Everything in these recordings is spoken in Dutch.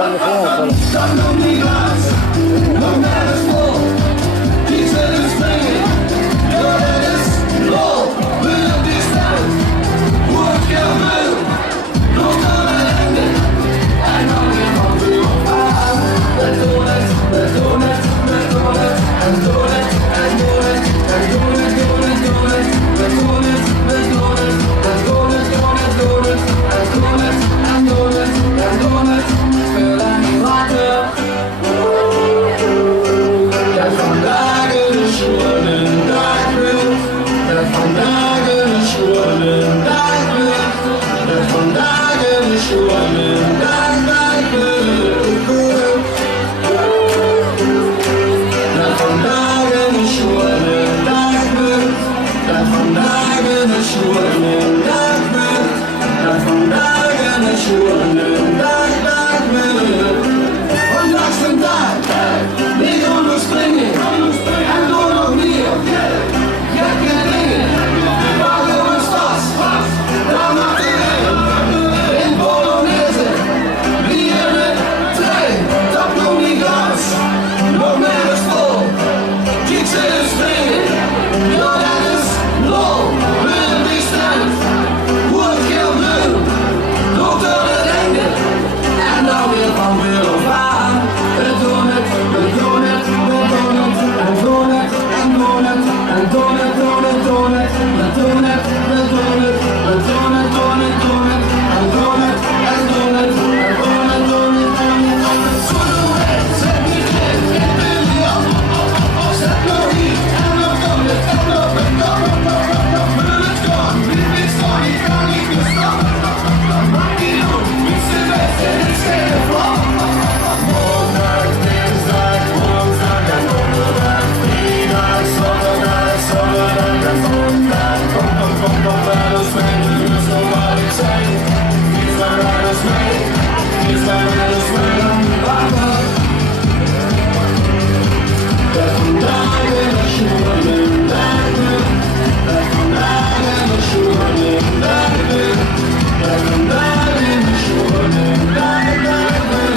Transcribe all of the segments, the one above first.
aan de grond. Dat nog niet was, nog nergens vol. Die zullen springen, ja dat is lol. Wil op die stand, word je wil. Nog aan het einde, en dan weer van vuur aan. We doen het, we doen het, we doen het. En doen het, en doen het, en doen het, doen het, doen het. We doen het, we doen het, en doen het, doen het, doen het. En doen het, en doen het, en doen het. Veel en niet water. Dat vandaag is een dag wordt. Dat vandaag is een dag wordt. Dat vandaag is een dag wordt. Dat vandaag is een dag wordt. Dat vandaag is een dag wordt. Dat vandaag is een dag wordt. Vandaag is een dag, niet onderspringen en door nog meer gekke dingen. Maar door een stad, daar mag je in Polonaise, wie in het trein, dat nog niet gas, nog nergens vol. Kiek ze in springen, ja dat is lol. Wil die stand, wordt heel blauw, nog door het einde, en dan weer van wil of aan. We doen het, we doen het, we doen het, en doen het, en doen het, en doen het, doen het, doen het. We doen het, we doen het, we doen het, doen het, doen het, en doen het, en doen het, en doen het, doen het, doen het. Zo doen we het, zet niet in, ik wil je op. Zet nog niet, en nog doen het, en nog het, nog het, nog het, nog het. Wil het gaan, wie weet staan, ik kan niet meer staan. Maak die op, wie zit best in het schelen van. Montag, dinsdag, woensdag en donderdag, vrijdag, zaterdag, zondag en zondag. Kom bij ons mee, nu is nog wat ik zei. Kies maar bij ons mee, kies maar bij ons mee, dan wachten. Dat vandaag is een dag wordt. Dat vandaag is een dag wordt. Dat vandaag is een dag wordt.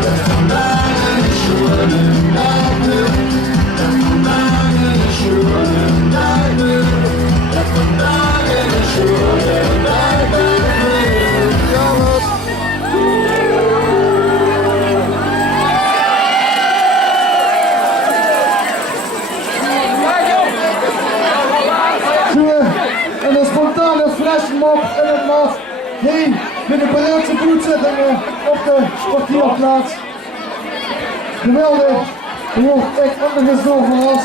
Dat vandaag is een dag wordt. Dat vandaag is een dag wordt. Dat vandaag is een dag wordt. En een spontane flashmob in het mat. Hey, met de britse boetezitting op de parkeerplaats. Geweldig, er wordt echt anders door van ons.